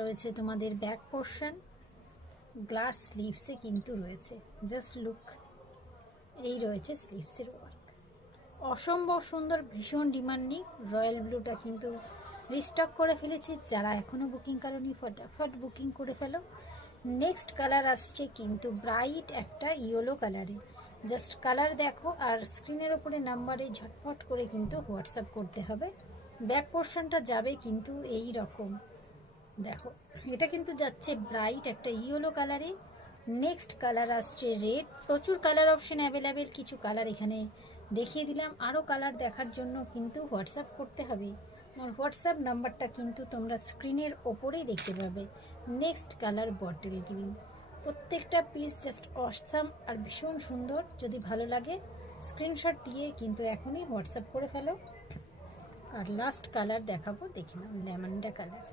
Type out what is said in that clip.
রয়েছে তোমাদের back portion, glass স্লিভসে কিন্তু রয়েছে। জাস্ট লুক, এই রয়েছে স্লিভসের ওয়ার্ক, অসম্ভব সুন্দর, ভীষণ ডিমান্ডিং। রয়্যাল ব্লুটা কিন্তু রিস্টক করে ফেলেছি, যারা এখনও বুকিং করোনি ফটাফট বুকিং করে ফেলো। নেক্সট কালার আসছে কিন্তু ব্রাইট একটা ইয়েলো কালারে। জাস্ট কালার দেখো আর স্ক্রিনের ওপরে নাম্বারে ঝটপট করে কিন্তু হোয়াটসঅ্যাপ করতে হবে। ব্যাক পোর্শনটা যাবে কিন্তু এই রকম, দেখো এটা কিন্তু যাচ্ছে ব্রাইট একটা ইয়েলো কালারে। নেক্সট কালার আসছে রেড। প্রচুর কালার অপশন অ্যাভেলেবেল, কিছু কালার এখানে দেখিয়ে দিলাম, আরও কালার দেখার জন্য কিন্তু হোয়াটসঅ্যাপ করতে হবে। আমার হোয়াটসঅ্যাপ নাম্বারটা কিন্তু তোমরা স্ক্রিনের ওপরেই দেখতে পাবে। নেক্সট কালার বটল গ্রিন, প্রত্যেকটা পিস জাস্ট অসাম আর ভীষণ সুন্দর। যদি ভালো লাগে স্ক্রিনশট দিয়ে কিন্তু এখনই হোয়াটসঅ্যাপ করে ফেলো। আর লাস্ট কালার দেখাবো, দেখে নাও ল্যাভেন্ডার কালার।